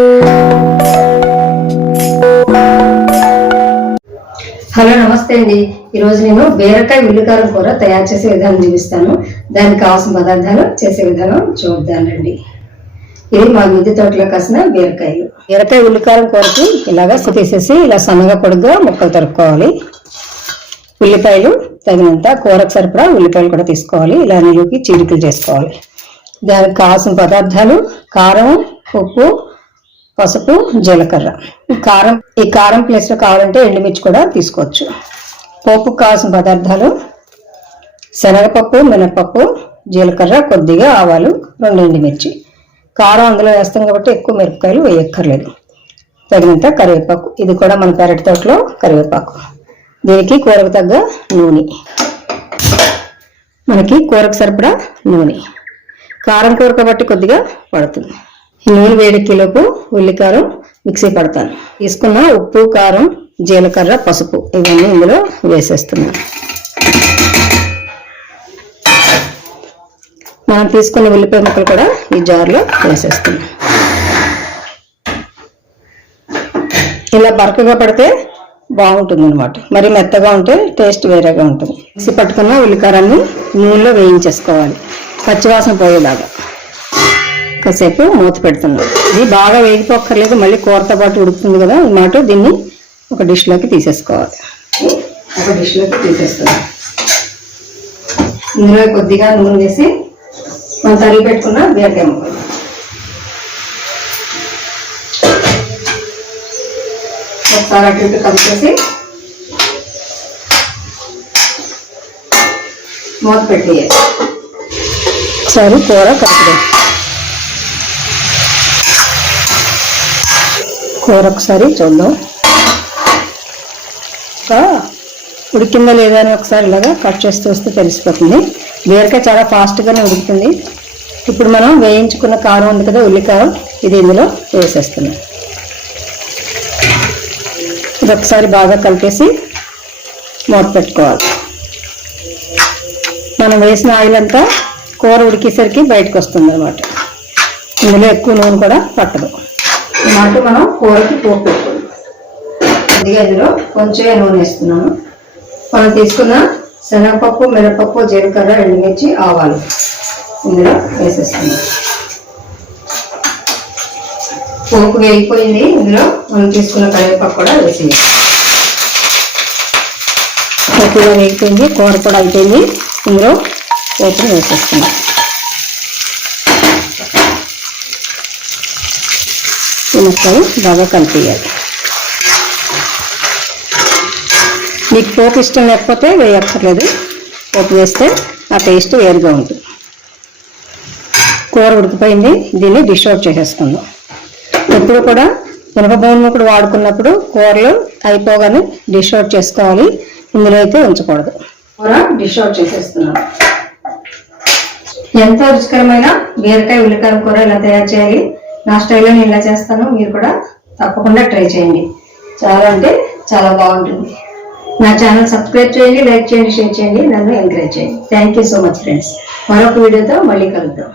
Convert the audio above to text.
Hello నమస్తే అండి. ఈరోజు నేను బీరకాయ ఉల్లికారం కూర తయారు చేసే విధానం చూపిస్తాను. దానికి కావాల్సిన పదార్థాలు చేసే విధానం చూద్దానండి ఇది మా మిద్దె తోటలో కాసిన బీరకాయలు. బీరకాయ ఉల్లికారం కూరకి ఇలాగా తీసేసి ఇలా సన్నగా పొడుగ్గా ముక్కలు తరుక్కోవాలి. ఉల్లిపాయలు తగినంత కూరకు సరిపడా ఉల్లిపాయలు కూడా తీసుకోవాలి. ఇలా నీళ్ళకి చీలికలు చేసుకోవాలి. దానికి కావాల్సిన పదార్థాలు కారం ఉప్పు పసుపు జీలకర్ర. ఈ కారం ఈ కారం ప్లేస్లో కావాలంటే ఎండుమిర్చి కూడా తీసుకోవచ్చు. పోపుకు కావాల్సిన పదార్థాలు శనగపప్పు మినపప్పు జీలకర్ర కొద్దిగా ఆవాలు రెండు ఎండుమిర్చి. కారం అందులో వేస్తాం కాబట్టి ఎక్కువ మిరపకాయలు వేయక్కర్లేదు. తగినంత కరివేపాకు. ఇది కూడా మన పెరటి తోటలో కరివేపాకు. దీనికి కూరకు తగ్గ నూనె. మనకి కూరకు సరిపడా నూనె. కారం కూర కాబట్టి కొద్దిగా పడుతుంది. నూనె వేడెక్కేలోపు ఉల్లికారం మిక్సీ పడతాను. తీసుకున్న ఉప్పు కారం జీలకర్ర పసుపు ఇవన్నీ ఇందులో వేసేస్తున్నాను. మనం తీసుకున్న ఉల్లిపాయ ముక్కలు కూడా ఈ జార్లో వేసేస్తున్నాం ఇలా బరకగా పడితే బాగుంటుంది అనమాట మరి మెత్తగా ఉంటే టేస్ట్ వేరేగా ఉంటుంది. మిక్సీ పట్టుకున్న ఉల్లికారాన్ని నూనెలో వేయించేసుకోవాలి. పచ్చివాసన పోయేలాగా. కాసేపు మూత పెడుతున్నాం. ఇది బాగా వేగిపోక్కర్లేదు మళ్ళీ కూరతో పాటు ఉడుకుతుంది కదా మాట దీన్ని ఒక డిష్లోకి తీసేసుకోవాలి. ఒక డిష్లోకి తీసేస్తున్నాం ఇందులో కొద్దిగా నూనె వేసి మనం తరిగి పెట్టుకున్న బీరకాయ ముక్కలు. ఒకసారి అటు ఇటు కలిపేసి మూత పెట్టేయాలి. ఒకసారి కూర కలుపుదాం. కూర ఒకసారి చూద్దాం. ఉడికిందా లేదా అని ఒకసారి ఇలాగా కట్ చేస్తూ వస్తే తెలిసిపోతుంది. బీరకాయ చాలా ఫాస్ట్గానే ఉడుకుతుంది. ఇప్పుడు మనం వేయించుకున్న కారం ఉంది కదా ఉల్లికారం ఇది ఇందులో వేసేస్తున్నాం. ఇది ఒకసారి బాగా కలిపేసి మూత పెట్టుకోవాలి. మనం వేసిన ఆయిల్ అంతా కూర ఉడికేసరికి బయటకు వస్తుంది అనమాట ఇందులో ఎక్కువ నూనె కూడా పట్టదు. టమాటో మాట మనం కూరకి పోపు పెట్టుకుందాం కొద్దిగా ఇందులో కొంచెం నూనె వేస్తున్నాను. మనం తీసుకున్న శనగపప్పు మినపప్పు జీలకర్ర ఎండుమిర్చి ఆవాలు ఇందులో వేసేస్తున్నాం పోపు వేగిపోయింది. ఇందులో మనం తీసుకున్న కరివేపాకు కూడా వేసేయాలి. కొద్దిగా వేగిపోయింది. కూర కూడా అయిపోయింది. ఇందులో పోపుని వేసేస్తున్నాం ఈ బాగా కలిపేయాలి. మీకు పోపు ఇష్టం లేకపోతే వేయక్కర్లేదు. పోపు వేస్తే ఆ టేస్ట్ వేరుగా ఉంటుంది. కూర ఉడికిపోయింది. దీన్ని డిష్ అవుట్ చేసేసుకుందాం. ఎప్పుడు కూడా మినపబోన్ ముక్కడు వాడుకున్నప్పుడు కూరలు అయిపోగానే డిష్ అవుట్ చేసుకోవాలి. ఇందులో అయితే ఉంచకూడదు. కూర డిష్ అవుట్ చేసేస్తున్నాం. ఎంతో రుచికరమైన బీరకాయ ఉల్లికాయ కూర ఇలా తయారు చేయాలి? నా స్టైల్లో నేను ఇలా చేస్తాను మీరు కూడా తప్పకుండా ట్రై చేయండి. చాలా అంటే చాలా బాగుంటుంది. నా ఛానల్ సబ్స్క్రైబ్ చేయండి లైక్ చేయండి షేర్ చేయండి నన్ను ఎంకరేజ్ చేయండి. Thank you so much friends మరొక వీడియోతో మళ్ళీ కలుద్దాం.